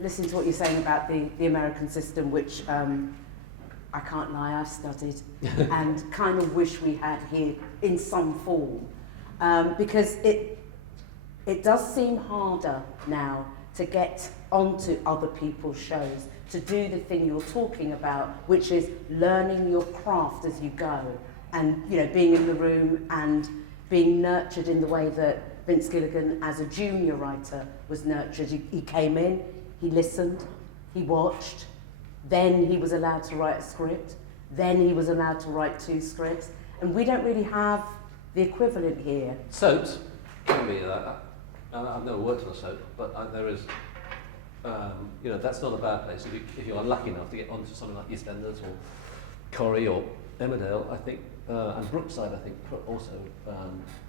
listening to what you're saying about the American system, which I can't lie, I've studied and kind of wish we had here in some form, because it does seem harder now to get onto other people's shows, to do the thing you're talking about, which is learning your craft as you go, and being in the room and being nurtured in the way that Vince Gilligan, as a junior writer, was nurtured. He came in, he listened, he watched, then he was allowed to write a script, then he was allowed to write 2 scripts, and we don't really have the equivalent here. Soaps can be I've never worked on a soap, but there is, that's not a bad place. If you're unlucky enough to get onto something like EastEnders or Corrie or Emmerdale, I think, and Brookside, I think, also.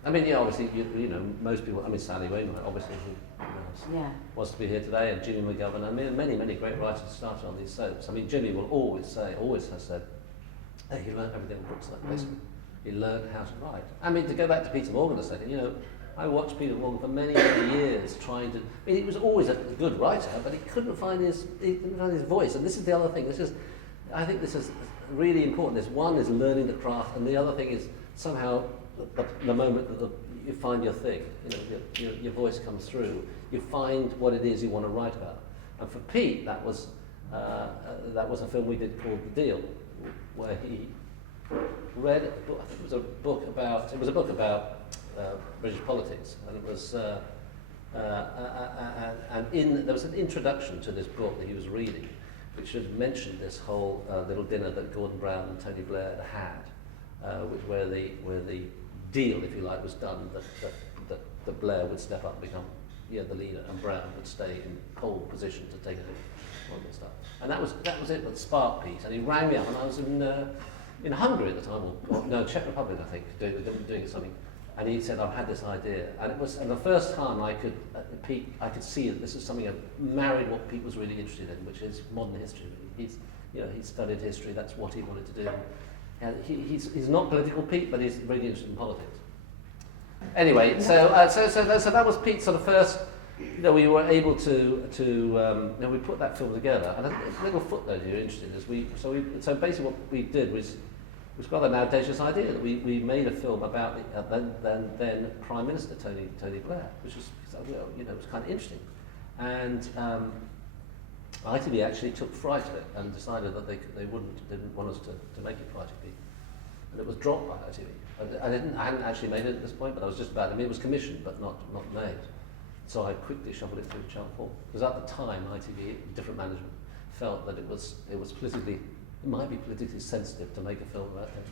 Obviously, most people. Sally Wainwright, obviously, who wants to be here today, and Jimmy McGovern. Many great writers started on these soaps. Jimmy will always has said, hey, he learned everything on Brookside, basically. He learned how to write. To go back to Peter Morgan a second, I watched Peter Morgan for many years trying to. He was always a good writer, but he couldn't find his voice. And this is the other thing. I think this is really important. One is learning the craft, and the other thing is somehow the moment that you find your thing, your voice comes through. You find what it is you want to write about. And for Pete, that was a film we did called The Deal, where he read. I think it was a book about. It was a book about British politics, and it was. There was an introduction to this book that he was reading, which had mentioned this whole little dinner that Gordon Brown and Tony Blair had, where the deal, if you like, was done, that Blair would step up and become the leader, and Brown would stay in pole position to take it on and stuff. And that was it that sparked Pete. And he rang me up, and I was in Hungary at the time, or no, Czech Republic, I think, doing something. And he said, I've had this idea. And the first time I could see that this is something that married what Pete was really interested in, which is modern history. He studied history, that's what he wanted to do. And he's not political, Pete, but he's really interested in politics. Anyway, so that was Pete's sort of first, we were able to we put that film together. And a little footnote here, interesting, is so basically what we did was, we've got an audacious idea that we made a film about then Prime Minister Tony Blair, which was was kind of interesting, and ITV actually took fright of it and decided that they didn't want us to make it for ITV, and it was dropped by ITV. I hadn't actually made it at this point, but I was just about. It was commissioned but not made, so I quickly shuffled it through Channel 4, because at the time ITV, different management, felt that it was politically. It might be politically sensitive to make a film about him.